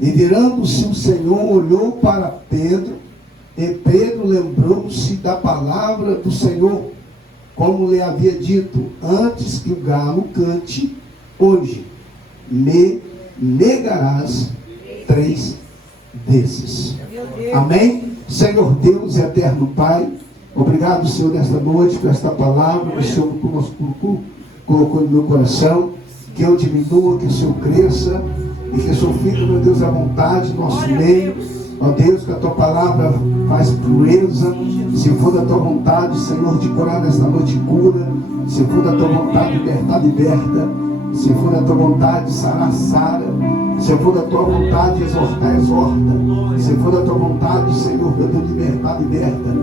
E virando-se o Senhor, olhou para Pedro, e Pedro lembrou-se da palavra do Senhor, como lhe havia dito: antes que o galo cante, hoje me negarás 3 vezes. Amém? Senhor Deus e eterno Pai, obrigado, Senhor, nesta noite, por esta palavra que o Senhor colocou no meu coração. Que eu diminua, que o Senhor cresça, e que o Senhor fique, meu Deus, à vontade no nosso meio. Ó Deus, que a tua palavra faz pureza. Se for da tua vontade, Senhor, de curar nesta noite, cura. Se for da tua vontade, libertar, liberta. Se for da tua vontade, sarar, sara. Se for da tua vontade, exortar, exorta. Se for da tua vontade, Senhor, meu Deus, libertar, liberta.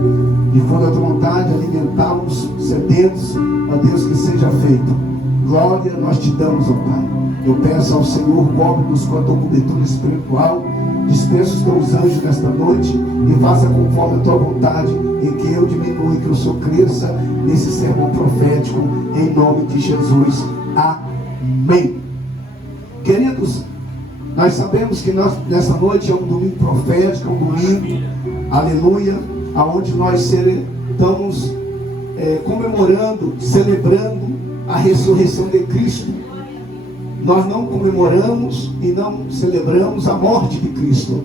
E for da tua vontade, alimentar os sedentos, ó Deus, que seja feito. Glória nós te damos, ó Pai. Eu peço ao Senhor, cobre-nos com a tua cobertura espiritual. Dispensa os teus anjos nesta noite e faça conforme a tua vontade, e que eu diminua e que o Senhor cresça nesse sermão profético, em nome de Jesus. Amém. Queridos, nós sabemos que nessa noite é um domingo profético, é um domingo, aleluia, aonde nós estamos comemorando, celebrando a ressurreição de Cristo. Nós não comemoramos e não celebramos a morte de Cristo.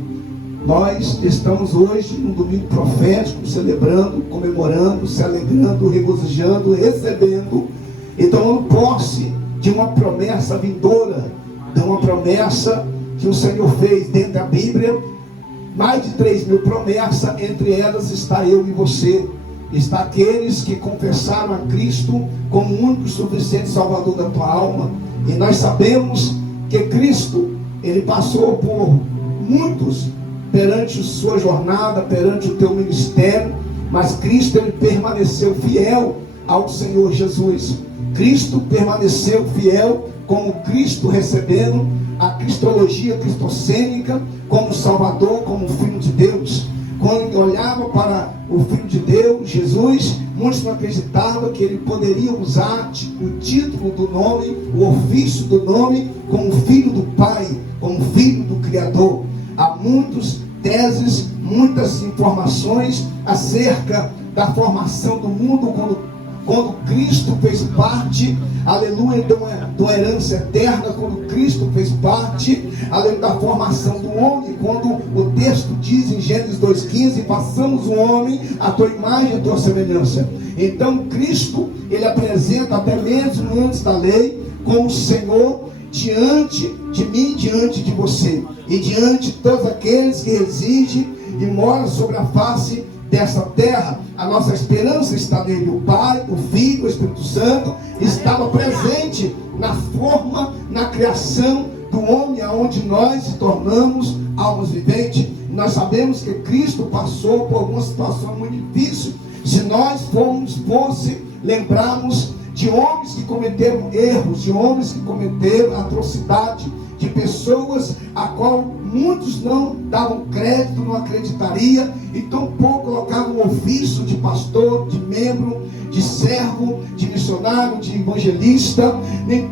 Nós estamos hoje num domingo profético, celebrando, comemorando, se alegrando, regozijando, recebendo e tomando posse de uma promessa vindoura, de uma promessa que o Senhor fez dentro da Bíblia. Mais de 3.000 promessas, entre elas está eu e você. Está aqueles que confessaram a Cristo como o único e suficiente Salvador da tua alma. E nós sabemos que Cristo, Ele passou por muitos perante a sua jornada, perante o teu ministério, mas Cristo, Ele permaneceu fiel ao Senhor Jesus. Cristo permaneceu fiel como Cristo, recebendo a cristologia cristocênica como Salvador, como Filho de Deus. Quando olhava para o Filho de Deus, Jesus, muitos não acreditavam que ele poderia usar o título do nome, o ofício do nome, como Filho do Pai, como Filho do Criador. Há muitas teses, muitas informações acerca da formação do mundo, quando Cristo fez parte, aleluia, de uma herança eterna, quando Cristo fez parte, aleluia, da formação do homem, quando o texto diz em Gênesis 2,15, façamos o homem à tua imagem e à tua semelhança. Então Cristo, ele apresenta até mesmo antes da lei, como Senhor diante de mim, diante de você, e diante de todos aqueles que residem e moram sobre a face dessa terra. A nossa esperança está nele. O Pai, o Filho, o Espírito Santo estava presente na forma, na criação do homem, aonde nós se tornamos almas viventes. Nós sabemos que Cristo passou por alguma situação muito difícil. Se nós lembrarmos de homens que cometeram erros, de homens que cometeram atrocidade, de pessoas a qual muitos não davam crédito, não acreditaria, e tampouco colocavam o ofício de pastor, de membro, de servo, de missionário, de evangelista. Nem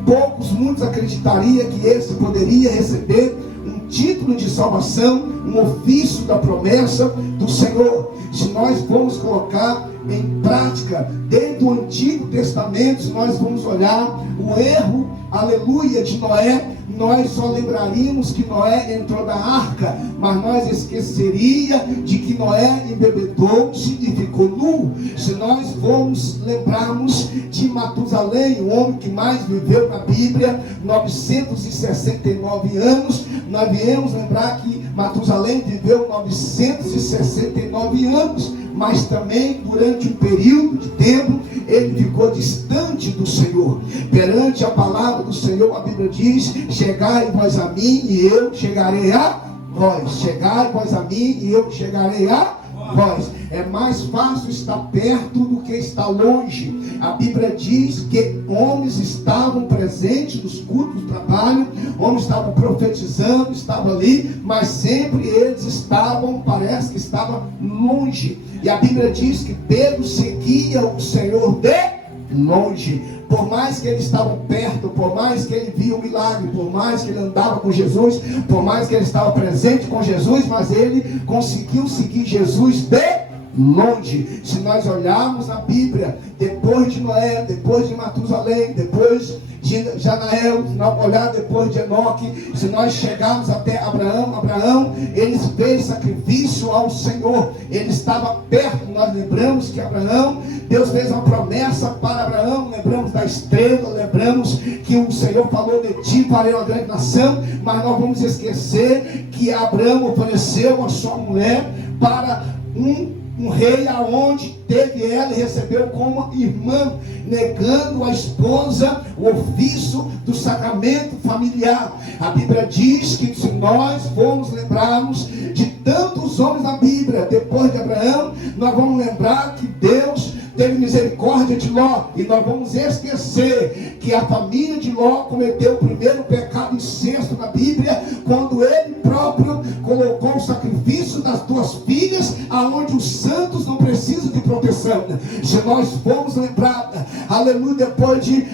muitos acreditariam que esse poderia receber um título de salvação, um ofício da promessa do Senhor. Se nós vamos colocar em prática desde o Antigo Testamento, se nós vamos olhar o erro, aleluia, de Noé, nós só lembraríamos que Noé entrou na arca, mas nós esqueceria de que Noé embebedou-se e ficou nu. Se nós vamos lembrarmos de Matusalém, o homem que mais viveu na Bíblia, 969 anos, nós viemos lembrar que Matusalém viveu 969 anos, mas também durante um período de tempo ele ficou distante do Senhor. Perante a palavra do Senhor, a Bíblia diz: chegai vós a mim e eu chegarei a vós. Chegai vós a mim e eu chegarei a vós. É mais fácil estar perto do que estar longe. A Bíblia diz que homens estavam presentes nos cultos do trabalho, homens estavam profetizando, estavam ali, mas sempre eles estavam, parece que estavam longe. E a Bíblia diz que Pedro seguia o Senhor de longe. Por mais que eles estavam perto, por mais que ele via o milagre, por mais que ele andava com Jesus, por mais que ele estava presente com Jesus, mas ele conseguiu seguir Jesus de longe. Se nós olharmos na Bíblia, depois de Noé, depois de Matusalém, depois de Janael, se nós olhar depois de Enoque, se nós chegarmos até Abraão, ele fez sacrifício ao Senhor, ele estava perto. Nós lembramos que Deus fez uma promessa para Abraão, lembramos da estrela, lembramos que o Senhor falou: de ti farei uma grande nação. Mas nós vamos esquecer que Abraão ofereceu a sua mulher para um rei, aonde teve ela e recebeu como irmã, negando a esposa o ofício do sacramento familiar. A Bíblia diz que, se nós formos lembrarmos de tantos homens na Bíblia, depois de Abraão, nós vamos lembrar que Deus teve misericórdia de Ló, e nós vamos esquecer que a família de Ló cometeu o primeiro pecado incesto na Bíblia, quando ele próprio colocou o sacrifício das duas filhas, aonde os santos não precisam de proteção. Se nós formos lembrar, aleluia, depois de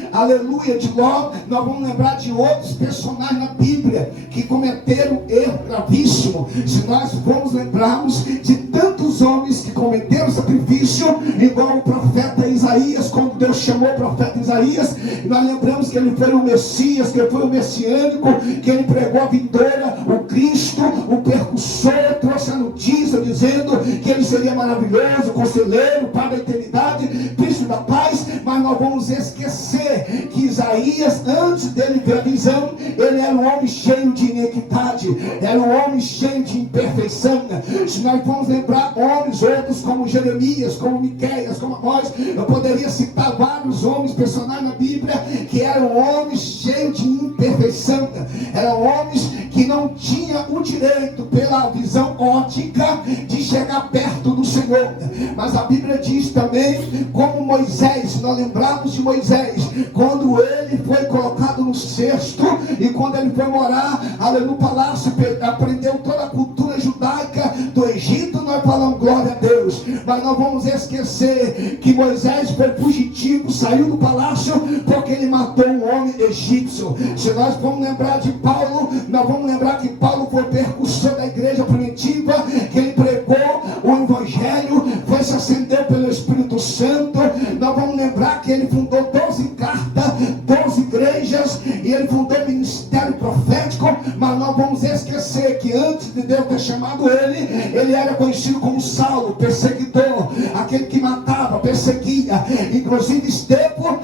Ló, nós vamos lembrar de outros personagens na Bíblia que cometeram erro gravíssimo. Se nós formos lembrarmos de tantos homens que cometeram sacrifício, igual o profeta Isaías, quando Deus chamou o profeta Isaías, nós lembramos que ele foi o Messias, que ele foi o messiânico, que ele pregou a vindoura, o Cristo, o percussor, trouxe a notícia dizendo que ele seria maravilhoso, conselheiro, Pai da eternidade, príncipe da paz. Mas nós vamos esquecer que Isaías, antes dele ver a visão, ele era um homem cheio de iniquidade, era um homem cheio de imperfeição. Se nós vamos lembrar homens outros como Jeremias, como Miqueias, como Amós, eu poderia citar vários homens, personagens na Bíblia, que eram homens cheios de imperfeição, eram homens que não tinham o direito, pela visão ótica, de chegar perto do Senhor. Mas a Bíblia diz também, como Moisés, nós lembramos de Moisés, quando ele foi colocado no cesto, e quando ele foi morar no palácio, aprendeu toda a cultura judaica do Egito. Nós falamos glória a Deus, mas nós vamos esquecer que Moisés foi fugitivo, saiu do palácio porque ele matou um homem egípcio. Se nós vamos lembrar de Paulo, nós vamos lembrar que Paulo foi percussor da igreja primitiva, que ele pregou o evangelho, foi se acendeu pelo Espírito Santo. Nós vamos lembrar que ele fundou 12 cartas, 12 igrejas, e ele fundou o ministério profético. Mas nós vamos esquecer que antes de Deus ter chamado ele era conhecido como Saulo, perseguidor, aquele que matava, perseguia. Inclusive Estevão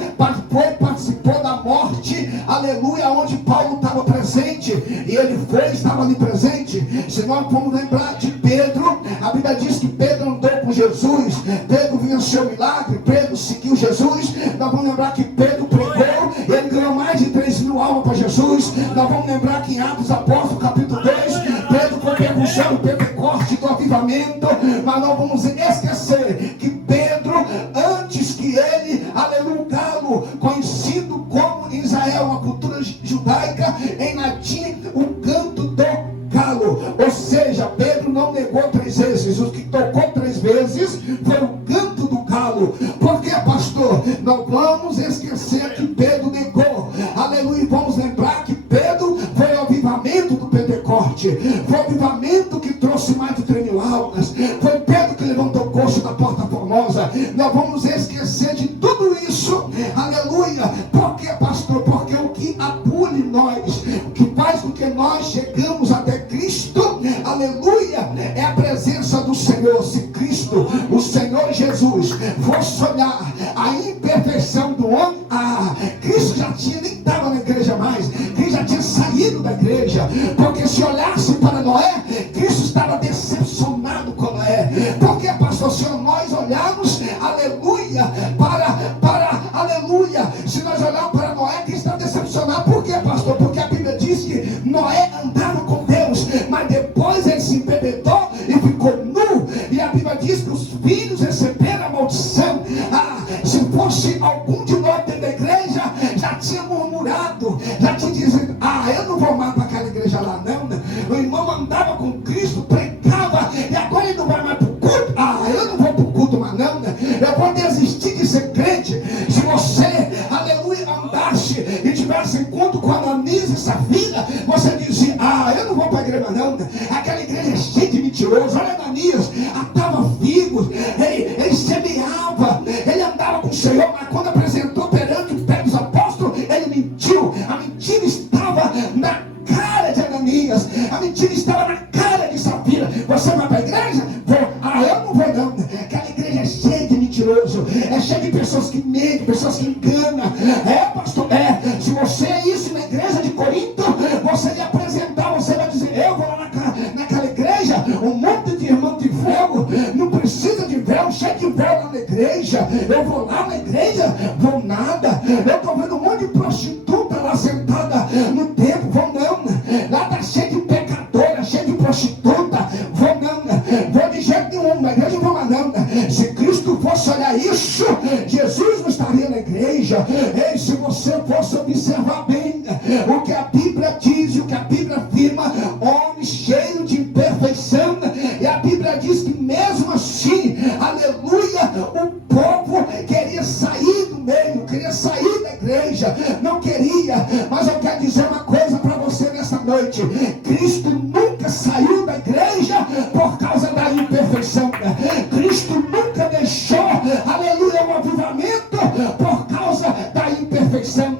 participou da morte, aleluia, onde Paulo estava presente, e ele estava ali presente. Se nós vamos lembrar de Pedro, a Bíblia diz que Pedro andou com Jesus, Pedro venceu o milagre, Pedro seguiu Jesus. Nós vamos lembrar que Pedro pregou, ele ganhou mais de 3.000 almas para Jesus. Nós vamos lembrar que em Atos Apóstolos, capítulo 2, Pedro foi percussão, Pentecoste do avivamento. Mas nós vamos esquecer que Pedro, antes que ele, aleluia, galo, conhecido como em Israel, uma cultura judaica, em latim, o canto do galo. Ou seja, Pedro não negou 3 vezes. O que tocou 3 vezes foi o canto do galo. Por que, pastor? Não vamos esquecer que Pedro negou, aleluia. Vamos lembrar que Pedro foi o avivamento do Pentecoste, foi o avivamento que trouxe mais de 3.000 almas, foi Pedro que levantou o coxo da Porta Formosa. Não vamos esquecer de tudo isso, aleluia. Por que, pastor? Porque o que apune nós, o que faz com que nós chegamos até Cristo, aleluia, é a presença do Senhor. Se Cristo, o Senhor Jesus, fosse olhar a imperfeição do homem, Cristo já tinha, nem estava na igreja mais, Cristo já tinha saído da igreja. Porque se olhasse para Noé, Cristo estava decepcionado com Noé. Porque, pastor, se nós olharmos, aleluia, aleluia, se nós olharmos para Noé, Cristo está decepcionado. Por quê, pastor? Porque a Bíblia diz que Noé andava com Deus, mas depois ele se embebedou e ficou nu. E a Bíblia diz que os filhos receberam a maldição. Se fosse algum de nós dentro da igreja, já tinha murmurado, já tinha dito: eu não vou mais para aquela igreja lá não. O irmão andava com Cristo, pregava, e agora ele não vai mais para o culto. Eu não vou para o culto mais não. Eu vou desistir de ser crente. Se você não. Aquela igreja é cheia de mentirosos. Olha Ananias, atava figos, ele semeava, ele andava com o Senhor, mas quando apresentou perante o pé dos apóstolos, ele mentiu. A mentira estava na cara de Ananias, a mentira estava na cara de Safira. Você vai para a igreja? Vou. Ah, eu não vou não. Aquela igreja é cheia de mentiroso, é cheia de pessoas que mentem, pessoas que enganam. Pastor, se você é isso na igreja de Corinto, você lhe apresentar, você vai dizer, eu vou lá naquela igreja, um monte de irmão de véu, não precisa de véu, cheio de véu lá na igreja. Eu vou lá na igreja, vou nada. Eu estou vendo um monte de prostituta lá sentada no templo, vou não. Lá está cheio de pecadora, cheio de prostituta, vou não. Vou de jeito nenhum, na igreja não vou não. Se Cristo fosse olhar isso, Jesus não estaria na igreja. E se você fosse observar bem o que a Bíblia diz, o que a Bíblia afirma, homem cheio de imperfeição, e a Bíblia diz que mesmo assim, aleluia, o povo queria sair do meio, queria sair da igreja, não queria. Mas eu quero dizer uma coisa para você nesta noite: Cristo nunca saiu da igreja por causa da imperfeição. Cristo nunca deixou, aleluia, um avivamento por causa da imperfeição.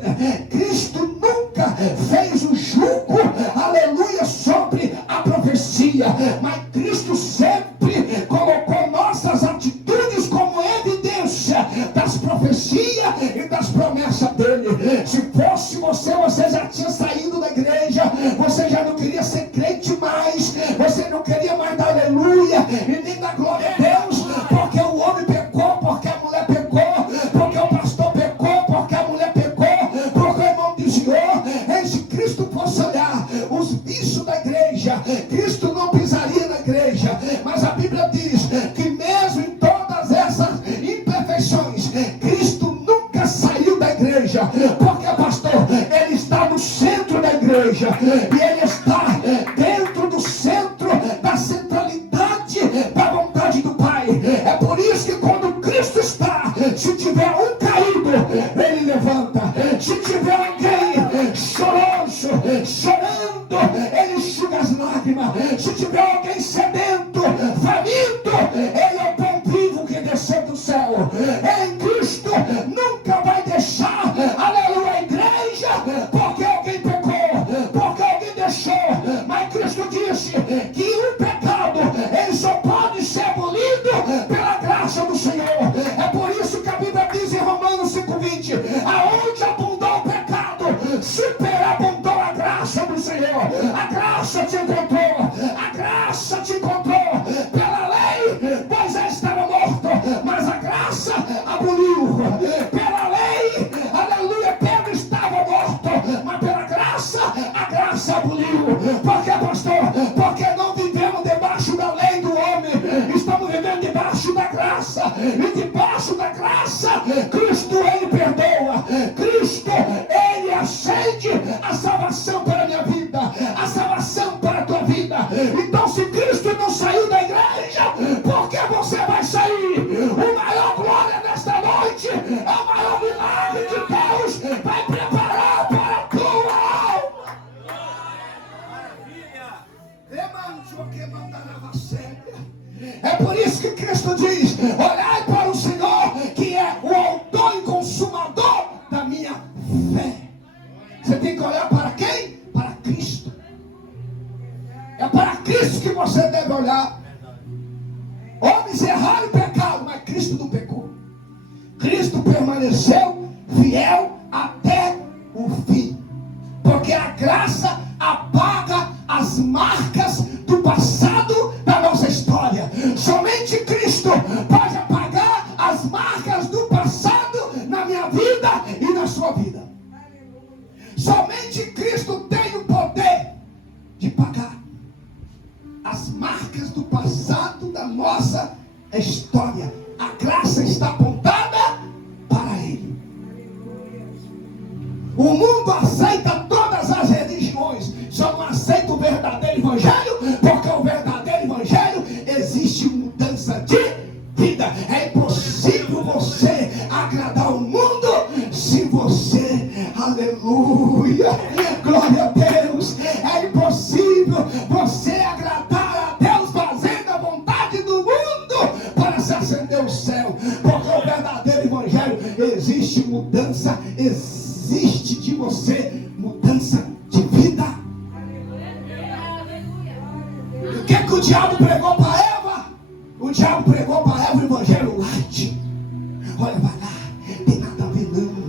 Cristo nunca fez um jugo, aleluia, sobre a profecia, mas Cristo sempre colocou nossas atitudes como evidência das profecias e das promessas dele. Se fosse você já tinha saído da igreja, você já não queria ser crente mais, você não queria mais dar aleluia e nem dar glória a Deus, porque o homem pecou, porque a mulher pecou, porque o pastor pecou, porque a mulher pecou, porque o irmão desviou. E se Cristo fosse olhar os bichos da igreja, Cristo não pisaria na igreja. Mas a Bíblia diz que mesmo em todas essas imperfeições, Cristo nunca saiu da igreja, porque pastor, ele está no centro da igreja, e ele está dentro do centro da centralidade da vontade do Pai. É por isso que quando Cristo está, se tiver um caído, ele levanta. Se tiver alguém chorando, ele enxuga as lágrimas. Se tiver alguém sedento, faminto, ele é o pão vivo que desceu do céu. Em Cristo nunca vai deixar, aleluia, a igreja porque alguém pecou, porque alguém deixou. Mas Cristo disse que o pecado, ele só pode ser abolido pela graça do Senhor. É por isso que a Bíblia diz em Romanos 5:20, aonde abundou o pecado, superabundou a graça do Senhor. A graça te encontrou, a graça te encontrou. Pela lei, Moisés estava morto, mas a graça aboliu. Pela lei, aleluia, Pedro estava morto, mas pela graça, a graça aboliu. Por que, pastor? Porque não vivemos debaixo da lei do homem, estamos vivendo debaixo da graça. E debaixo da graça, Cristo, ele perdoa. Cristo, ele acende a salvação para a minha vida, a salvação para a tua vida. Então, se Cristo não saiu da igreja, por que você vai sair? O maior glória nesta noite é o maior milagre que Deus vai preparar para a tua alma. É por isso que Cristo diz: olhai para o Senhor, que é o autor e consumador da minha fé. Você tem que olhar para quem? Para Cristo. É para Cristo que você deve olhar. Homens erraram e pecaram, mas Cristo não pecou. Cristo permaneceu fiel até o fim. Porque a graça apaga as marcas do passado da nossa história. Somente Cristo pode apagar as marcas do passado na minha vida e na sua vida. Somente Cristo tem o poder de pagar as marcas do passado da nossa história. A graça está apontada para Ele. O mundo aceita todas as religiões, só não aceita o verdadeiro evangelho, porque o verdadeiro evangelho existe mudança de vida. É impossível você agradar o mundo se você, aleluia, glória a Deus, é impossível você mudança existe de você, mudança de vida. O que é que o diabo pregou para Eva? O diabo pregou para Eva o evangelho light. Olha, vai lá, tem nada a ver não.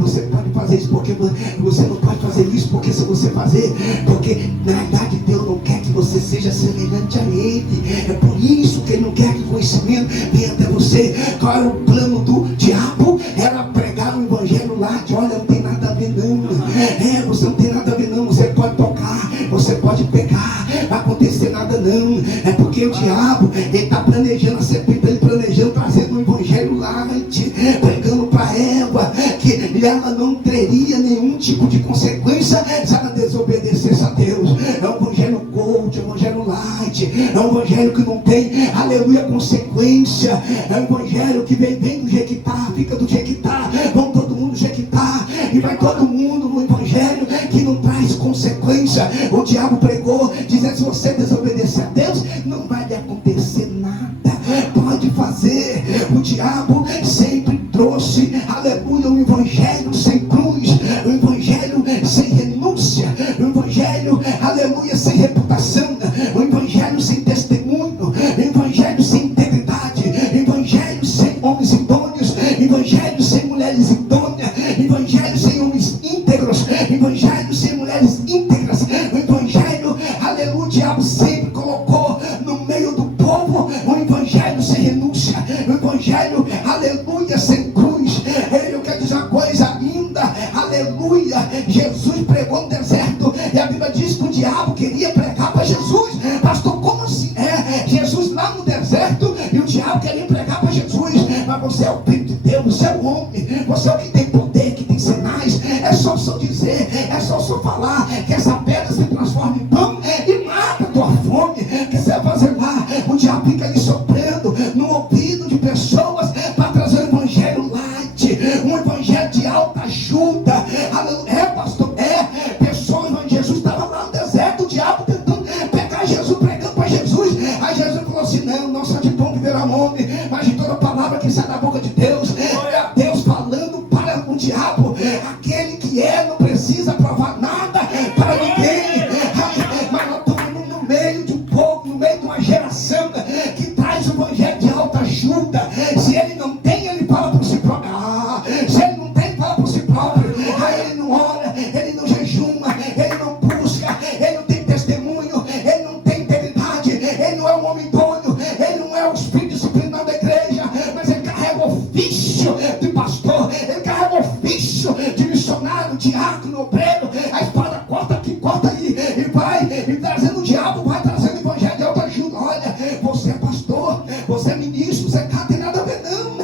Você pode fazer isso porque você não pode fazer isso, porque se você fazer, porque na verdade Deus não quer que você seja semelhante a Ele. É por isso que Ele não quer que o conhecimento venha até você. Qual era o plano do diabo? Era pregar o evangelho light. Olha, não tem nada a ver não. Você não tem nada a ver não. Você pode tocar, você pode pegar, não vai acontecer nada não. É porque o diabo, ele está planejando, a serpente ele planejando, trazendo um evangelho light, pregando para Eva que ela não teria nenhum tipo de consequência se ela desobedecesse a Deus. É um evangelho cold, é um evangelho light, é um evangelho que não tem, aleluia, consequência. É um evangelho que vem do jeito que está, fica do jeito que está, vão todo mundo do jeito que está, e vai todo mundo no evangelho que não traz consequência. O diabo pregou, dizendo: se você desobedecer a Deus, não vai lhe acontecer nada, pode fazer. O diabo sempre trouxe, aleluia, um evangelho sem cruz, um evangelho sem renúncia, um evangelho, aleluia, sem reputação, um evangelho sem testemunho, um evangelho sem integridade, um evangelho sem homens idôneos, um evangelho sem mulheres idôneas, um evangelho sem homens íntegros, um evangelho sem mulheres íntegras, um evangelho, aleluia, o diabo sempre colocou no meio do povo um evangelho sem renúncia, um evangelho, aleluia, sem cruz. Eu quero dizer uma coisa ainda, aleluia, Jesus pregou no deserto, e a Bíblia diz que o diabo queria pregar para Jesus. Pastor, como assim? Jesus lá no deserto e o diabo queria pregar para Jesus. Mas você é o Filho de Deus, você é o homem, você é o que tem poder, que tem sinais. É só o senhor dizer, é só o senhor falar que essa pedra se transforma em pão e mata a tua fome. O que você vai fazer lá? O diabo fica ali soprando no ouvido de pessoas para trazer um evangelho light, um evangelho de alta ajuda. Pastor, pessoas, onde Jesus estava lá no deserto, o diabo tentando pegar Jesus, pregando para Jesus. Aí Jesus falou assim: não só de pão que verá homem, mas de toda palavra que sai da boca de Deus. É Deus falando para o diabo: aquele que não precisa provar nada para ninguém. Mas nós estamos no meio de um povo, no meio de uma geração que traz o evangelho de alta ajuda. Se ele não tem, ele fala por si próprio. Se ele não tem, fala por si próprio. Aí ele não ora, ele não jejuma, ele não busca, ele não tem testemunho, ele não tem integridade, ele não é um homem idôneo, ele não é o espírito disciplinado da igreja, mas ele carrega o ofício de pastor, ele carrega o ofício de missionário, diácono, obreiro. A espada corta aqui, corta aí, e vai, e trazendo o diabo, vai trazendo o evangelho de alta ajuda. Olha, você é pastor, você é ministro, você não tem nada a ver não,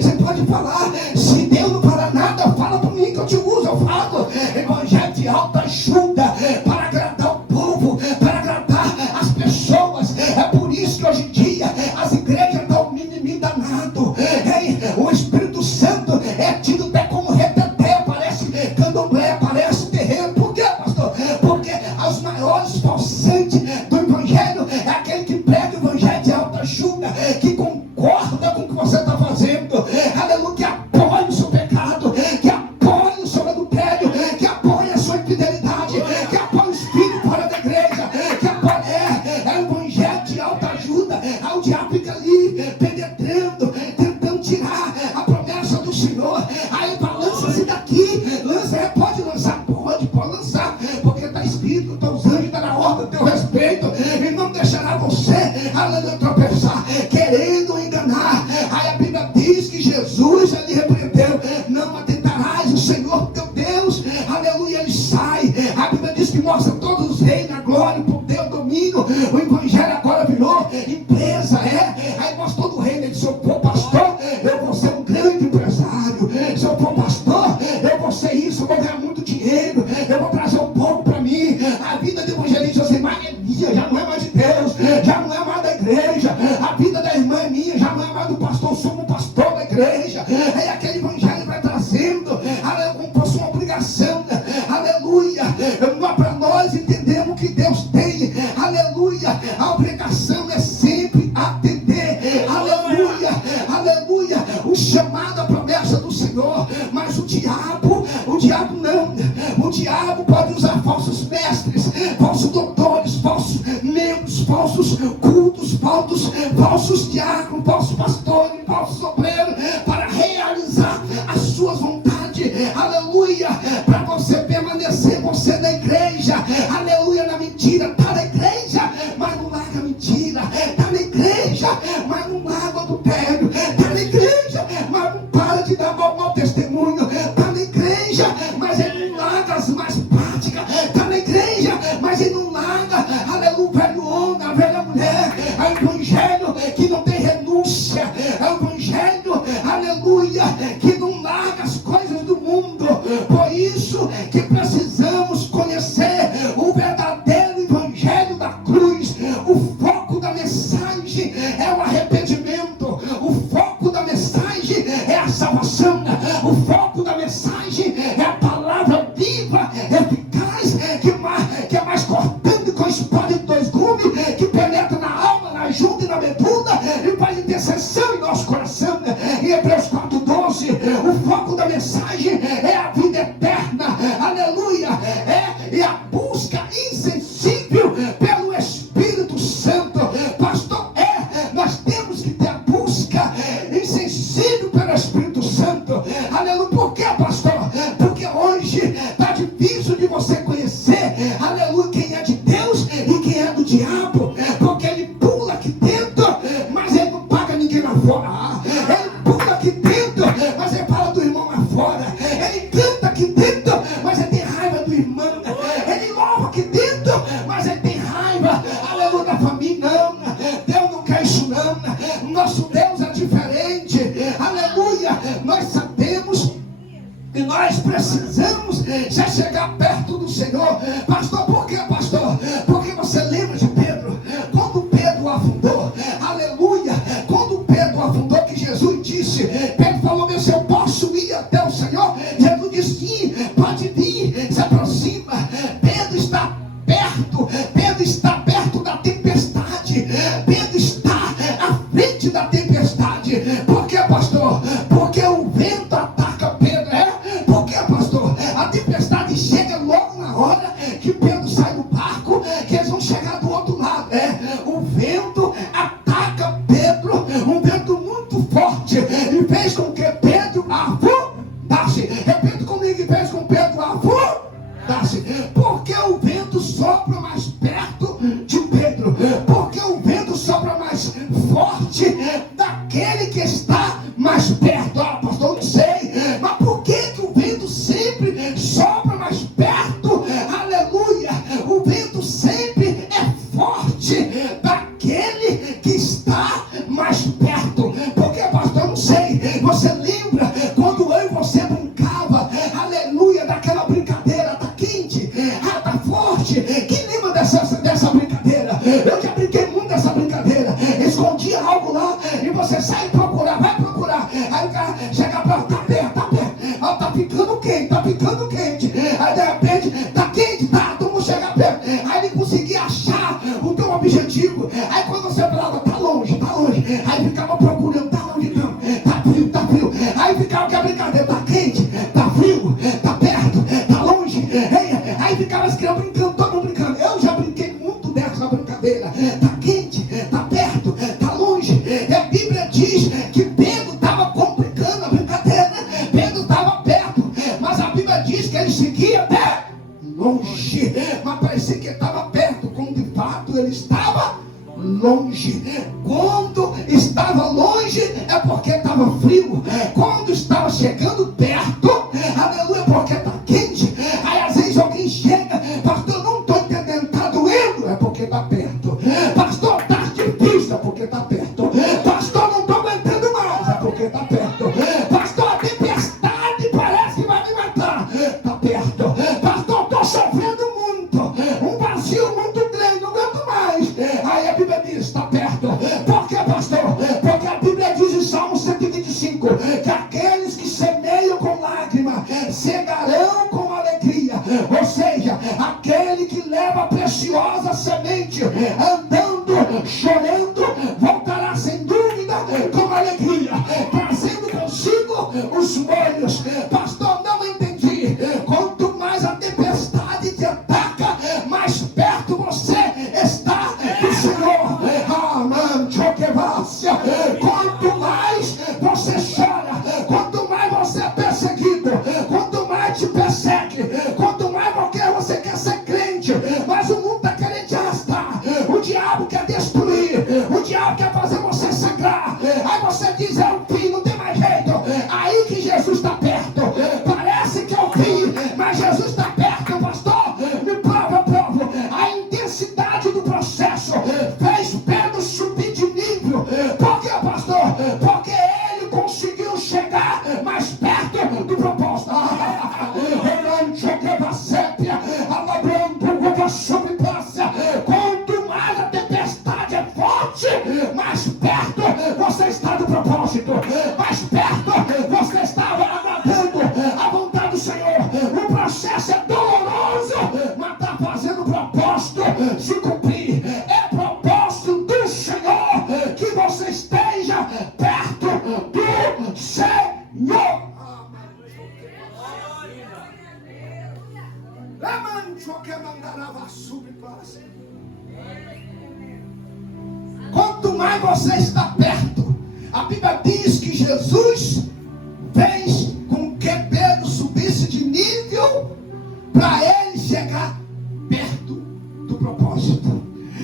Você pode falar, se Deus não fala nada, fala para mim que eu te uso, eu falo. Evangelho de alta ajuda, para agradar o povo, para agradar as pessoas. É por isso que hoje em dia as igrejas estão um mimimi danado. O Espírito Santo é tido até como reteté, parece candomblé, parece terreiro. Por quê, pastor? Porque os maiores falsantes do evangelho é aquele que prega o evangelho de alta ajuda, que concorda com o que você está fazendo, aleluia, que apoia o seu pecado, que apoia o seu adultério, que apoia a sua infidelidade, que apoia o espírito fora da igreja, que apoia, o evangelho de alta ajuda. Aí o diabo fica ali penetrando, tentando tirar a promessa do Senhor. Aí balança-se daqui, pode lançar, pode lançar, porque está escrito, os anjos estão na ordem do teu respeito, e não deixará você, aleluia, tropeçar, querendo enganar. Aí a Bíblia diz que Jesus lhe repreendeu: não atentarás o Senhor teu Deus, aleluia. Ele sai. A Bíblia diz que mostra todos os reis na glória, o poder, o domínio. O evangelho agora virou empresa, aí mostra todo o reino. Ele disse: se eu for pastor, eu vou ser um grande empresário. Se eu for pastor, eu vou ser isso, eu vou ganhar muito dinheiro, eu vou trazer o povo para mim. A vida do evangelista Josemar é minha, já não é mais de Deus, já não é mais da igreja. A vida da irmã é minha, já não é mais do pastor, eu sou um pastor da igreja. Aí aquele evangelho vai trazendo, aleluia, como fosse uma obrigação, aleluia. Para nós entendemos que Deus tem, aleluia, a obrigação é sempre atender, aleluia, aleluia, o chamado, a promessa do Senhor. Mas falsos membros, falsos cultos, falsos diáconos, falsos pastores, falsos obreiros, para realizar as suas vontades, aleluia, para você permanecer, você na igreja, aleluia, na mentira. Está na igreja, mas não larga a mentira. Está na igreja, mas não larga do adultério. Está na igreja, mas não para de dar mau testemunho. Está na igreja, mas ele não larga as más práticas. Está na igreja, mas ele não larga, aleluia, o velho homem, a velha mulher. É o evangelho que não tem renúncia. É o evangelho, aleluia, que não larga as coisas do mundo. Por isso que precisamos conhecer o verdadeiro evangelho da cruz. O foco da mensagem é o arrependimento. O foco da mensagem é a salvação. O foco da mensagem é a palavra viva, eficaz, que é mais cortante com espada de dois gumes, que penetra na alma, na junta e na medula, e faz intercessão em nosso coração. Em Hebreus 4:12, o foco da mensagem é a vida eterna, aleluia, é a busca insensível pelo Espírito Santo. Pastor, nós temos que ter a busca insensível pelo Espírito Santo, aleluia. Por quê, pastor? Porque hoje está difícil de você conhecer, aleluia, quem é de Deus e quem é do diabo, porque ele pula aqui dentro, mas ele não paga ninguém lá fora. Ele pula aqui dentro, mas ele fala do irmão lá fora. Ele canta aqui dentro, mas ele tem raiva do irmão. Ele louva aqui dentro, mas ele tem raiva, aleluia, da família. Não, Deus não quer isso não. Nosso Deus é diferente, aleluia. Nós sabemos que nós precisamos já chegar perto do Senhor. Pastor, por quê, pastor? Porque você lembra de Pedro? Quando Pedro afundou, aleluia, quando Pedro afundou, que Jesus disse, Pedro falou, meu Senhor, eu posso ir até o Senhor? Jesus disse, sim, pode vir, se aproxima. Pedro está perto da tempestade. Pedro está à frente da tempestade. Por quê, pastor? Porque o vento ataca Pedro. Por quê, pastor? A tempestade chega logo na hora que Pedro sai do barco, que eles vão chegar do outro lado. O vento ataca Pedro, um vento muito forte, e fez com que Pedro afundasse. Repita comigo, e fez com que Pedro afundasse. Porque o vento sopra mais perto de Pedro, porque o vento sopra mais forte daquele que está mais perto. Pastor, não sei, mas por que o vento sempre sopra mais perto? Aleluia, o vento sempre é forte daquele que está mais perto. Por que, pastor? Não sei. Você lembra quando eu e você brincava, aleluia, daquela brincadeira? Tá quente, tá forte. Quem lembra dessa brincadeira? Eu já brinquei muito dessa brincadeira. Escondia algo lá e você sai procurar, vai procurar. Aí o cara chega pra tá perto. Tá ficando quente. Aí de repente, tá quente, tá, todo mundo chega perto. Aí ele conseguia achar o teu objetivo. Aí quando você falava, tá longe. Aí ficava procurando, tá longe não, tá frio. Aí ficava que a brincadeira, tá quente, tá frio, tá perto, tá longe. Aí ficava as crianças brincando, todo mundo brincando. Eu já brinquei muito dessa brincadeira. Tá quente, tá perto, tá longe. E a Bíblia diz que Pedro estava complicando a brincadeira. Pedro estava perto, mas a Bíblia diz que ele seguia até longe. Mas parecia que ele estava perto, quando de fato ele estava longe. Quando estava longe é porque estava frio. Quando estava chegando perto, aleluia, porque está quente. Aí às vezes alguém chega, pastor, eu não estou entendendo, está doendo, é porque está perto. Pastor, está difícil, é porque está perto. Pastor, não estou aguentando mais, é porque está perto. Pastor, a tempestade parece que vai me matar, está perto. Pastor, estou sofrendo muito, um vazio muito grande, não aguento mais. Aí a Bíblia diz, está perto. Por que, pastor? Porque a Bíblia diz em Salmo 125 que aqueles que semeiam com lágrima cegarão com alegria. Ou seja, aquele que leva a preciosa semente andando, chorando, voltará sem dúvida com alegria, trazendo consigo os molhos. Pastor, não entendi. Quanto mais a tempestade te ataca, mais perto você está mas você está perto. A Bíblia diz que Jesus fez com que Pedro subisse de nível para ele chegar perto do propósito.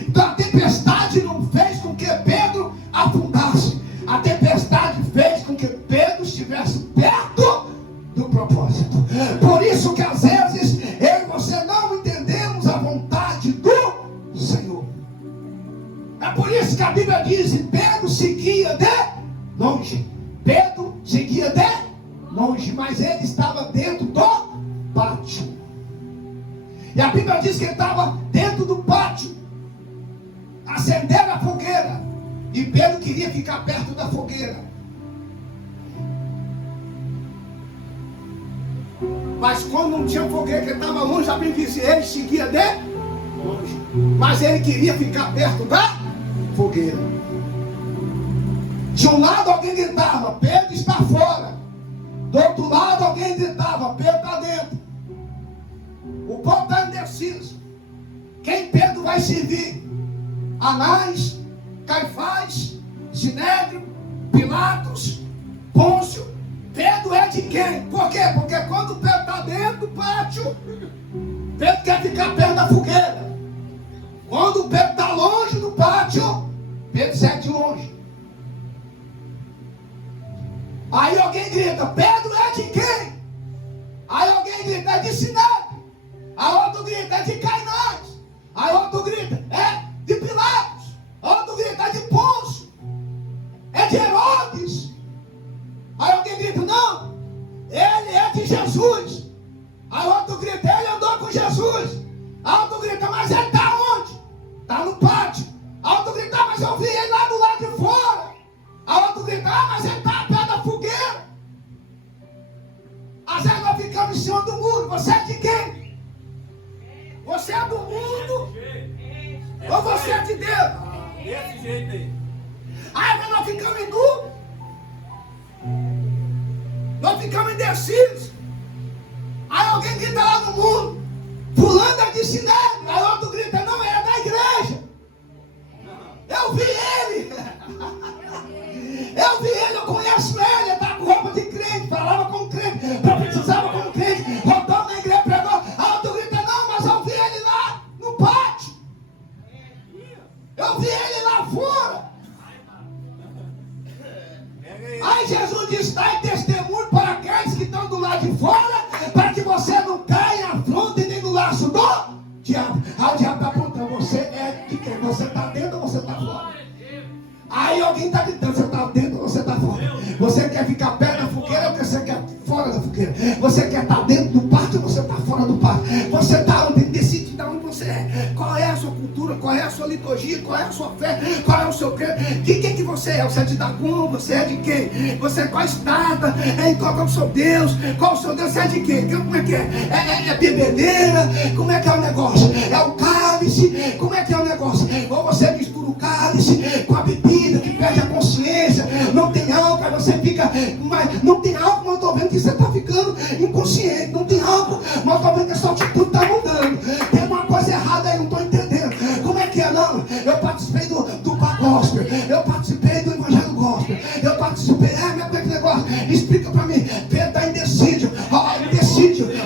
Então a tempestade não fez com que Pedro afundasse. A tempestade fez com que Pedro estivesse perto do propósito. Por isso que às vezes eu e você não entendemos a vontade do Senhor. É por isso que a Bíblia diz: Pedro seguia de longe. Pedro seguia de longe, mas ele estava dentro do pátio. E a Bíblia diz que ele estava dentro do pátio, acendendo a fogueira. E Pedro queria ficar perto da fogueira. Mas quando não tinha fogueira, que ele estava longe, a Bíblia diz que ele seguia de longe. Mas ele queria ficar perto da fogueira. De um lado alguém gritava: Pedro está fora. Do outro lado alguém gritava: Pedro está dentro. O povo está indeciso. Quem Pedro vai servir? Anás, Caifás, Sinédrio, Pilatos, Pôncio. Pedro é de quem? Por quê? Porque quando Pedro está dentro do pátio, Pedro quer ficar perto da fogueira. Quando Pedro está longe do pátio, Pedro segue de longe. Aí alguém grita: Pedro é de quem? Aí alguém grita: é de Sinédrio. Aí outro grita: é de Cainás. Aí outro grita: é de Pilatos. Outro grita: é de Pôncio. É de Herodes. Aí alguém grita: não, ele é de Jesus. Aí outro grita: ele andou com Jesus. Aí outro grita: mas ele está onde? Está no pátio. Aí outro grita: mas eu vi ele lá do lado de fora. Aí outro grita: mas ele está perto da fogueira. Às vezes nós ficamos em cima do muro. Você é de quem? Você é do mundo ou você é de Deus? Desse jeito aí. Aí nós ficamos em dúvida. Nós ficamos indecisos. Aí alguém grita lá no mundo: fulano é de Sinédrio. Aí outro grita: não, é da igreja. Eu vi ele. Eu vi ele, eu conheço ele. Ele estava com roupa de crente, falava como crente, profetizava como crente, rodando na igreja, pregou. Aí outro grita: não, mas eu vi ele lá no pátio. Eu vi ele lá fora. Aí Jesus diz: está em testemunho para aqueles que estão do lado de fora, para que você não caia em afronta e nem no laço do diabo. Aí o diabo está apontando: você é de quem? Você está dentro ou você está fora? Aí alguém está gritando: você está dentro ou você está fora? Você quer ficar perto da fogueira ou você quer fora da fogueira? Você quer estar dentro do pátio ou você está fora do pátio? Você está onde? Decide de onde você é. Qual é a sua cultura? Qual é a sua liturgia? Qual é a sua fé? Qual é o seu credo? Que você é? Você é de Dagum? Você é de quem? Você é qual estada? Qual é o seu Deus? Qual é o seu Deus? Você é de quem? Como é que é? É bebedeira? Como é que é o negócio? É o cálice? Como é que é o negócio? Ou você mistura o cálice com a bebida que perde a consciência? Não tem álcool, aí você fica... Mas não tem álcool, mas eu estou vendo que você está ficando inconsciente. Não tem álcool, mas eu estou vendo que a sua atitude está mudando. Tem uma coisa errada aí, não estou entendendo. Como é que é? Não, eu participei do gospel, eu participei do evangelho gospel, eu participei... mas como é que negócio? Explica para mim. Pedro está indecídio.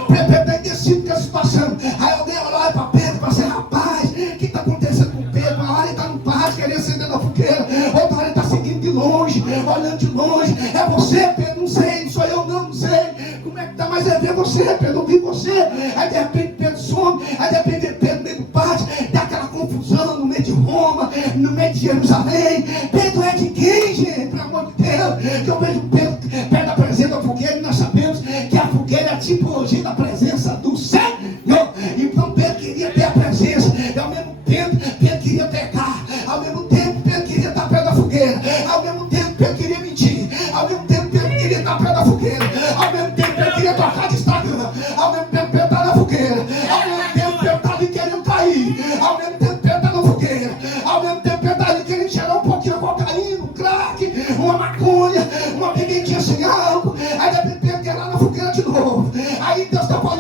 Pedro está indecídio com a situação. Aí alguém olha para Pedro e fala assim: rapaz, o que está acontecendo com Pedro? Uma hora ele está no pátio querendo acender na fogueira, outra hora ele está seguindo de longe, olhando de longe. É você, Pedro? Não sei, não sou eu, não sei. Como é que está? Mas é ver você, Pedro, não vi você. Aí de repente Pedro some, aí de repente Pedro no meio do pátio, dá aquela confusão no meio de Roma, no meio de Jerusalém. Pedro é de quem, gente? Pelo amor de Deus, que eu vejo Pedro perto da presença da fogueira, e nós sabemos que a fogueira é a tipologia da presença do Senhor. Então Pedro queria ter a presença, e ao mesmo tempo Pedro queria pecar, ao mesmo tempo Pedro queria estar perto da fogueira, ao mesmo tempo Pedro queria mentir, ao mesmo tempo Pedro queria estar perto da fogueira, ao mesmo tempo Pedro queria tocar de Instagram, ao mesmo tempo Pedro está na fogueira, ao mesmo tempo Pedro está ali querendo cair, ao mesmo tempo Pedro está na fogueira, ao mesmo tempo Pedro está ali querendo cheirar um pouquinho de cocaína, um crack, uma maconha, uma bebidinha sem álcool. Aí de repente Pedro quer lá na fogueira de novo. Aí Deus está falando: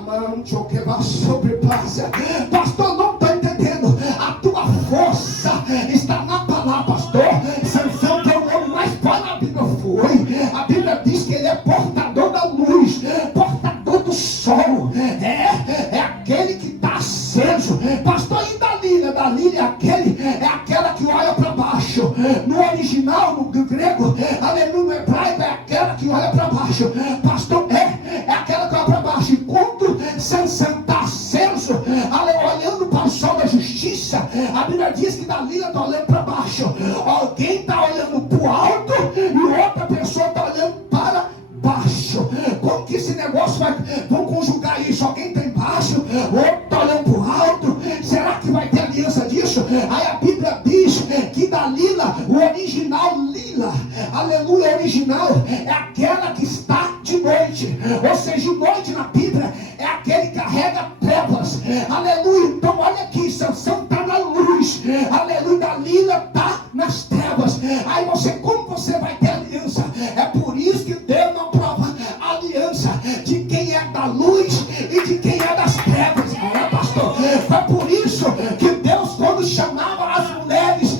mão, que vai sobrepassa. Pastor, não estou entendendo. A tua força está na palavra, pastor. Sansão, que é o homem mais forte na Bíblia, foi. A Bíblia diz que ele é portador da luz, portador do sol. É aquele que está aceso. Pastor, e Dalila? Dalila é aquela que olha para baixo. No original, no grego, aleluia, no hebraico, é aquela que olha para baixo. Pastor, é aquela que olha para baixo. Enquanto Sansão está aceso, olhando para o sol da justiça, a Bíblia diz que Dalila está olhando para baixo. Alguém está olhando para o alto e outra pessoa está olhando para baixo. Como que esse negócio vai? Vamos conjugar isso. Alguém está embaixo, o outro está olhando para o alto. Será que vai ter aliança disso? Aí a Bíblia diz que Dalila, o original Lila, aleluia, original é aquela que está de noite. Ou seja, de noite na Bíblia é aquele que carrega trevas. Aleluia. Então olha aqui, Sansão está na luz. Aleluia. Dalila está nas trevas. Aí como você vai ter aliança? É por isso que Deus não prova a aliança de quem é da luz e de quem é das trevas. Não é, pastor? Foi por isso que Deus, quando chamava as mulheres,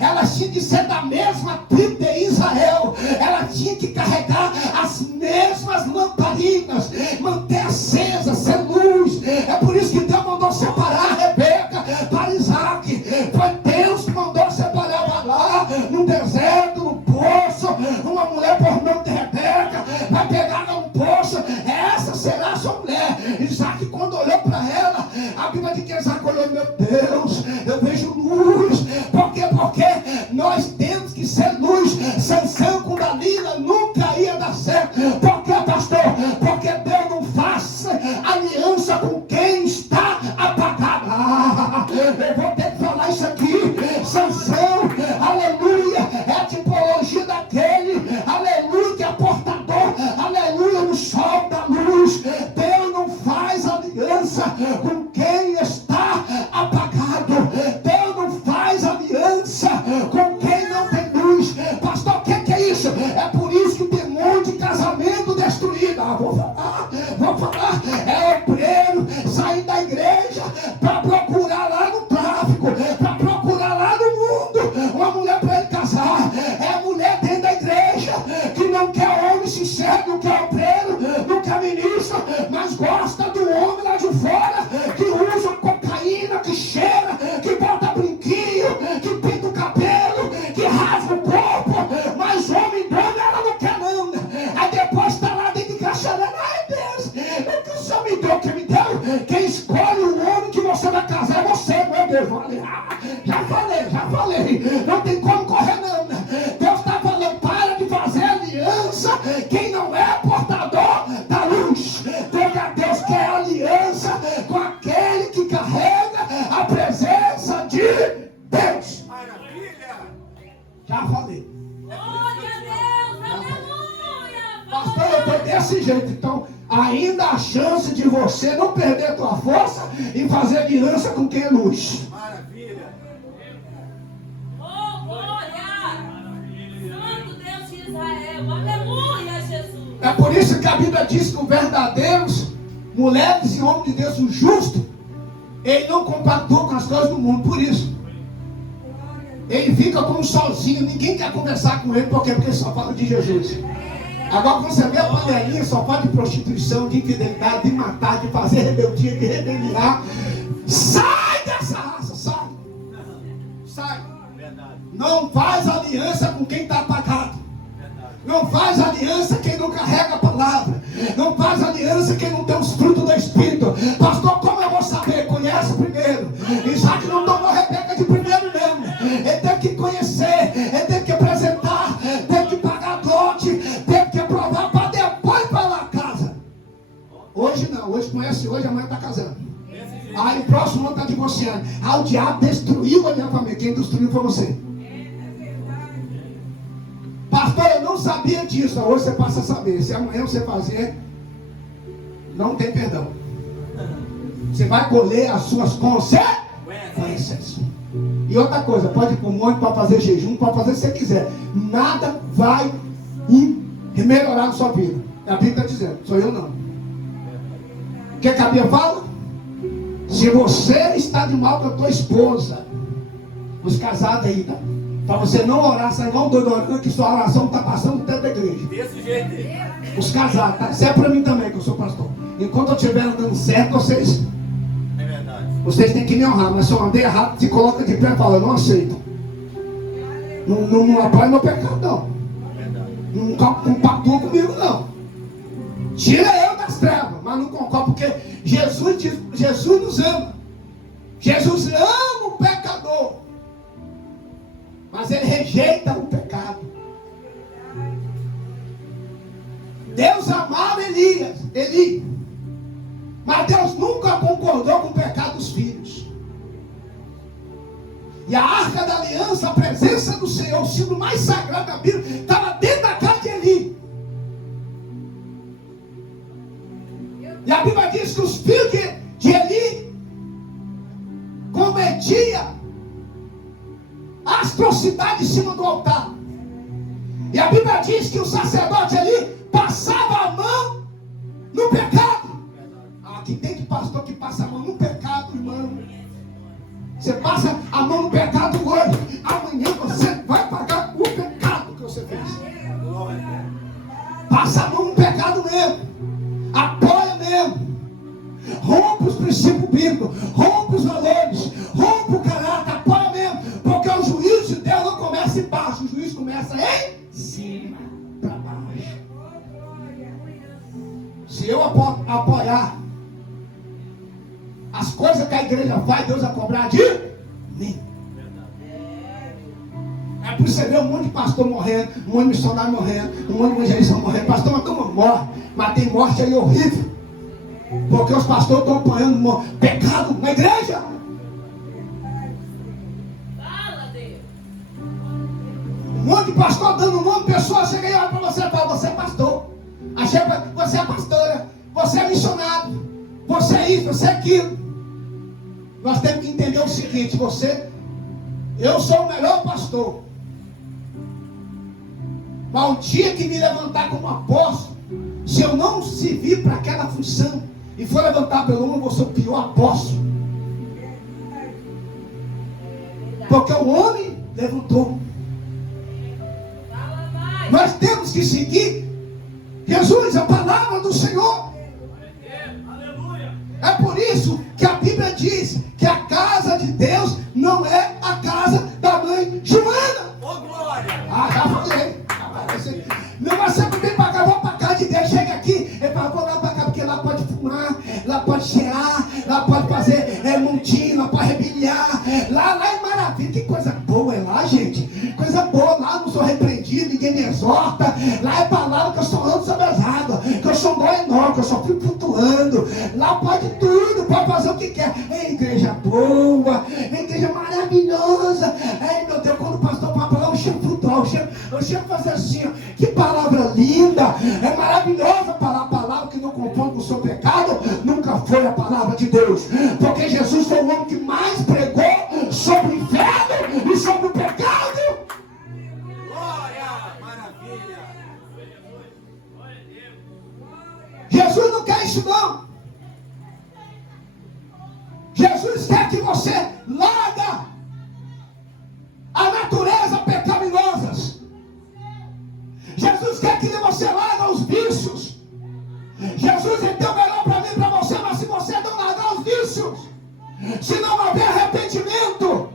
elas tinham de ser da mesma tribo de Israel. Elas tinham que carregar as mesmas lamparinas, manter acesa, ser luz. É por isso que Deus mandou separar Rebeca para Isaac. Foi Deus que mandou separar lá no deserto, no poço. Uma mulher por nome de Rebeca vai pegar num poço. Essa será a sua mulher. Isaac, quando olhou para ela, a Bíblia diz que Isaac olhou: meu Deus, eu vejo luz. Por quê? Porque nós temos que ser luz. Sansão com Dalila nunca ia dar certo. Por quê, pastor? Porque Deus não faz aliança com quem está apagado. Eu vou ter que falar isso aqui. Sansão, aleluia, é a tipologia daquele, aleluia, que é portador, aleluia, no sol da luz. Deus não faz aliança com quem está apagado. Deus não faz aliança com quem não tem luz. Pastor, o que é isso? É por isso que tem um monte de casamento destruído. Vou falar. É obreiro saindo da igreja para procurar lá no tráfico, para procurar lá no mundo uma mulher para ele casar. É mulher dentro da igreja que não quer homem sincero, não quer obreiro, não quer ministro, mas gosta do homem lá de fora, que usa cocaína, que cheira, que bota brinquinho, que pinta o cabelo, que rasga o corpo, mas homem dono ela não quer não. Aí depois está lá dentro de casa chorando: ai Deus, o que o Senhor me deu? Que me deu? Quem escolhe o homem que você vai casar é você, meu Deus. Já falei, não tem como correr não. Deus está falando: para de fazer aliança quem não é portador da luz. Deus quer aliança com aquele que carrega a presença de Deus. Maravilha! Já falei. Glória a Deus, aleluia! Pastor, eu estou desse jeito. Então, ainda há chance de você não perder a tua força e fazer aliança com quem é luz. Maravilha! Oh, glória! Santo Deus de Israel, aleluia, Jesus! É por isso que a Bíblia diz que os verdadeiros, mulheres e homens de Deus, o justo, ele não compactua com as coisas do mundo. Por isso ele fica como sozinho. Ninguém quer conversar com ele. Por quê? Porque ele só fala de Jesus. Agora quando você vê a panelinha, só fala de prostituição, de infidelidade, de matar, de fazer rebeldia, de rebeliar. Sai dessa raça, sai. Não faz aliança com quem está apagado. Não faz aliança quem não carrega a palavra. Não faz aliança quem não tem os frutos do Espírito. Pastor, como eu vou saber? Conhece primeiro. Isaac não tomou Rebeca de primeiro mesmo. Ele teve que conhecer, ele teve que apresentar, teve que pagar dote, teve que aprovar para depois para lá casa. Hoje não, hoje conhece hoje, amanhã está casando. Aí o próximo ano está divorciando. O diabo destruiu a minha família. Quem destruiu foi você. Pastor, eu não sabia disso. Hoje você passa a saber. Se amanhã você fazer, não tem perdão. Você vai colher as suas consequências. E outra coisa, pode ir para o monte, pode fazer jejum, pode fazer o que você quiser. Nada vai melhorar na sua vida. A Bíblia está dizendo, sou eu não. que a Bíblia fala? Se você está de mal com a tua esposa, os casados aí, tá? Para você não orar, sai igual um doido orando, que sua oração está passando dentro da igreja. Desse jeito aí. Os casados, tá? Isso é para mim também, que eu sou pastor. Enquanto eu estiver andando certo, É verdade. vocês têm que me honrar. Mas se eu andei errado, se coloca de pé e fala, eu não aceito. Não apoia meu pecado, não. É verdade. Não compactua comigo, não. Tira eu das trevas, mas não concordo, porque Jesus nos ama. Jesus ama o pecador, mas ele rejeita o pecado. Deus amava Eli, mas Deus nunca concordou com o pecado dos filhos. E a arca da aliança, a presença do Senhor, o símbolo mais sagrado da Bíblia, estava dentro da casa de Eli. E a Bíblia diz que os filhos de Eli cometiam atrocidade em cima do altar. E a Bíblia diz que o sacerdote ali passava a mão no pecado. Aqui tem de pastor que passa a mão no pecado, irmão. Você passa a mão no pecado hoje, amanhã você vai pagar o pecado que você fez. Passa a mão no pecado mesmo. Apoia mesmo. Rompe os princípios bíblicos, rompe os valores, rompe o caráter, apoia mesmo. Porque o juízo de Deus não começa embaixo, o juízo começa em cima para baixo. Se eu apoiar as coisas que a igreja faz, Deus vai cobrar de mim. É por isso que você vê um monte de pastor morrendo, um monte de missionário morrendo, um monte de evangelista morrendo. Pastor, mas turma morre, mas tem morte aí horrível. Porque os pastores estão apanhando pecado na igreja. Fala, Deus. Um monte de pastor dando um monte de pessoas, chega e olha para você e fala, você é pastor. Você é pastora, você é missionário, você é isso, você é aquilo. Nós temos que entender o seguinte, eu sou o melhor pastor. Mas o dia que me levantar como apóstolo, se eu não servir para aquela função e for levantar pelo homem, eu vou ser o pior apóstolo. Porque o homem levantou. Fala mais. Nós temos que seguir Jesus, a palavra do Senhor. É por isso que a Bíblia diz que a casa de Deus não é a casa da mãe Joana. Ô, glória! Ah, já falei. Não vai ser bem para cá, vou para casa de Deus. Chega aqui, ele fala, vou lá para cá, porque lá pode fumar, lá pode cheirar, lá pode fazer montinho, lá pode rebeliar. Lá é maravilha, que coisa boa é lá, gente. Coisa boa, lá não sou repreendido, ninguém me exorta. Lá é palavra que eu só ando sobre as águas, que eu sou um gol enorme, que eu só fico flutuando. Lá pode tudo, pode fazer o que quer. É igreja boa, é igreja maravilhosa. Ai meu Deus, quando o pastor fala lá, eu chego a flutuar, eu chego a fazer assim, ó. Que palavra linda, é maravilhosa a palavra que não confunde com o seu pecado, nunca foi a palavra de Deus, porque Jesus foi o homem que mais pregou sobre o inferno e sobre o pecado. Glória! Maravilha! Jesus não quer isso não. Jesus quer que você larga a natureza pecaminosa. Jesus quer que você larga os vícios. Jesus então melhor para mim e para você, mas se você não largar os vícios, se não houver arrependimento,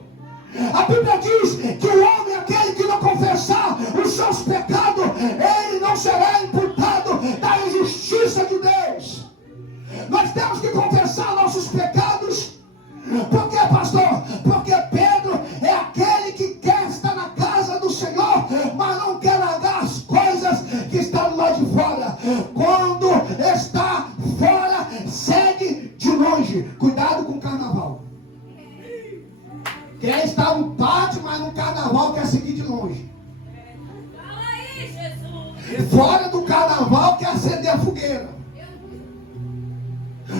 a Bíblia diz que o homem, aquele que não confessar os seus pecados, ele não será imputado da injustiça de Deus. Nós temos que confessar nossos pecados. Por quê, pastor? Porque Pedro é aquele que quer estar na casa do Senhor, mas não quer largar as coisas que estão lá de fora. Quando está fora, segue de longe. Cuidado com o carnaval. Quer estar no pátio, mas no carnaval quer seguir de longe. Fala aí, Jesus. Fora do carnaval quer acender a fogueira.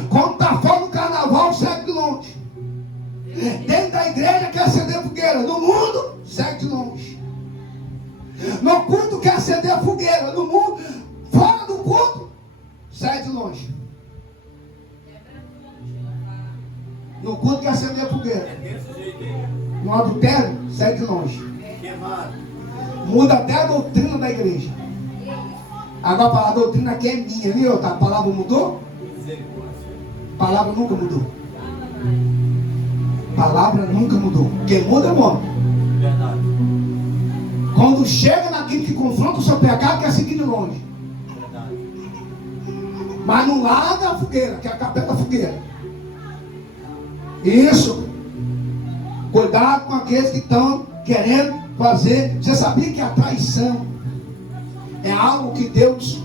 Quando está fora do carnaval, segue de longe. Dentro da igreja quer acender a fogueira. No mundo, segue de longe. No culto quer acender a fogueira. No mundo, fora do culto, segue de longe. No culto que acender a fogueira. É desse jeito aí. No adultério, segue de longe. Queimado. Muda até a doutrina da igreja. Agora a doutrina aqui é minha, viu? A palavra mudou? Misericórdia. A palavra nunca mudou. A palavra nunca mudou. Quem muda é o homem. Verdade. Quando chega naquilo que confronta o seu pecado, quer seguir de longe. Verdade. Mas não larga a fogueira, que é a capeta da fogueira. Isso. Cuidado com aqueles que estão querendo fazer. Você sabia que a traição é algo que Deus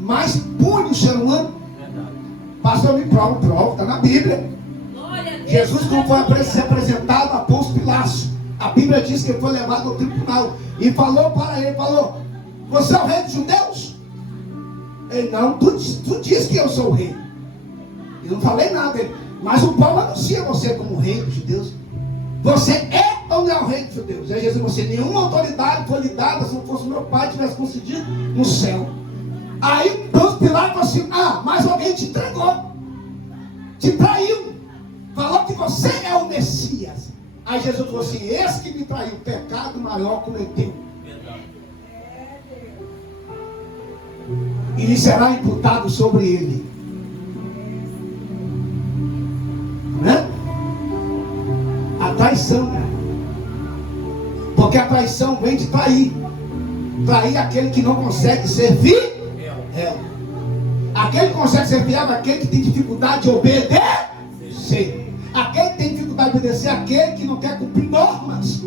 mais pune o ser humano? Verdade. Pastor, me prova, está na Bíblia. Glória a Deus. Jesus, quando foi apresentado a Pôncio Pilatos, a Bíblia diz que ele foi levado ao tribunal e falou para ele, você é o rei dos judeus? Ele, não, tu diz que eu sou o rei. Eu não falei nada, mas o povo anuncia você como rei dos judeus. Você é ou não é o rei dos judeus? Aí Jesus disse, nenhuma autoridade foi lhe dada se não fosse meu pai tivesse concedido no céu. Aí Pôncio Pilatos falou assim, mas alguém te entregou, te traiu, falou que você é o Messias. Aí Jesus falou assim, esse que me traiu, pecado maior cometeu. Verdade. E lhe será imputado sobre ele. Né? A traição. Porque a traição vem de trair. Trair aquele que não consegue ser fiel. Aquele que consegue ser fiel é aquele que tem dificuldade de obedecer. Aquele que tem dificuldade de obedecer é aquele que não quer cumprir normas,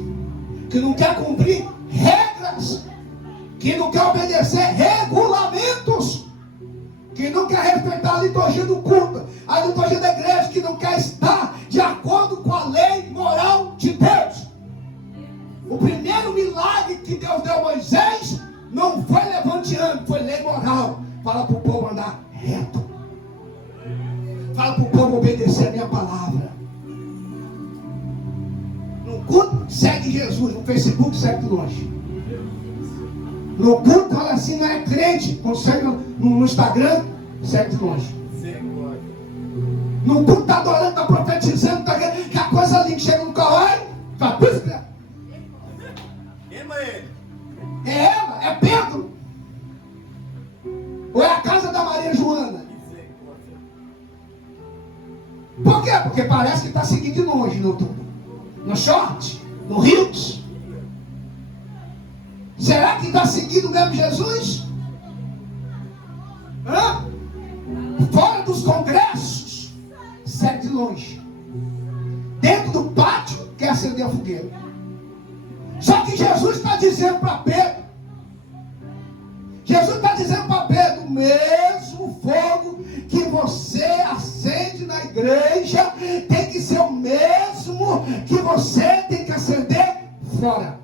que não quer cumprir regras, que não quer obedecer regulamentos, que não quer respeitar a liturgia do culto, a liturgia da igreja, que não quer estar de acordo com a lei moral de Deus. O primeiro milagre que Deus deu a Moisés não foi levanteando, foi lei moral. Fala para o povo andar reto. Fala para o povo obedecer a minha palavra. No culto, segue Jesus. No Facebook, segue de longe. No culto, fala assim, não é crente. Quando segue no Instagram, segue de longe. Misericórdia. No culto, está adorando, está profetizando, que a coisa linda chega no carro, fala, Queima ele. é ela, é Pedro. Ou é a casa da Maria Joana? Misericórdia. Por quê? Porque parece que está seguindo de longe no short, no Rios. Será que está seguindo mesmo Jesus? Fora dos congressos, segue de longe. Dentro do pátio, quer acender a fogueira. Só que Jesus está dizendo para Pedro, o mesmo fogo que você acende na igreja tem que ser o mesmo que você tem que acender fora.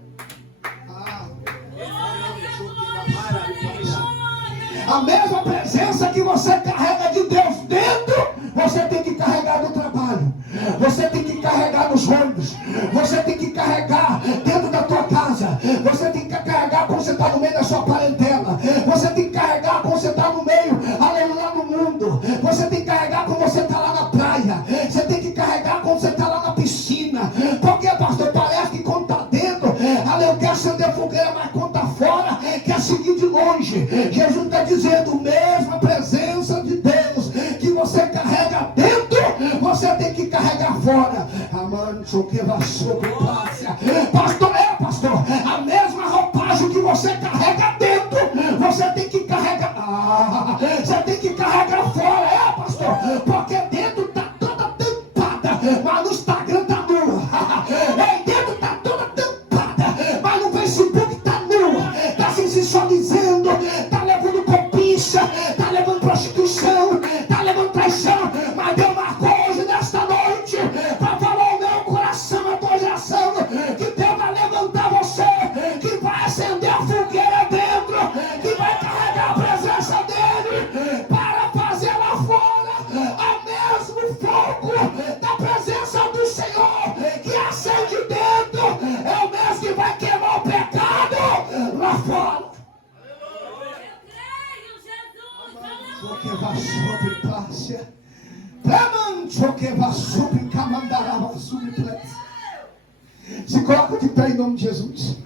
A mesma presença que você carrega de Deus dentro, você tem que carregar no trabalho, você tem que carregar nos ônibus, você tem que carregar dentro da tua casa, você tem que carregar quando você está no meio da sua parentela, você tem que carregar quando você está no meio, lá no mundo, você tem que carregar quando você está lá na praia, você tem que carregar quando você está lá na piscina. Porque, pastor, parece que quando está dentro, eu quero acender fogueira, mas quando está fora, quer seguir de longe. Jesus está dizendo, mesma presença de Deus que você carrega dentro, você tem que carregar fora. Pastor, a mesma roupagem que você carrega dentro, você tem que carregar. Você tem que carregar fora, pastor, porque dentro está toda tampada, mas no Instagram está nua. Dentro está toda tampada, mas no Facebook está nua, está se sensualizando, está levando copicha, está levando prostituição, está levando traição. Mas Deus marcou hoje nesta noite para falar ao meu coração, a tua geração, que Deus vai levantar você, que vai acender a fogueira dentro, que vai carregar a presença dele para fazer lá fora o mesmo fogo da presença do Senhor que acende dentro, é o mesmo que vai queimar o pecado lá fora. Eu creio, Jesus. Porque vai sobre passa. Se coloca de pé em nome de Jesus.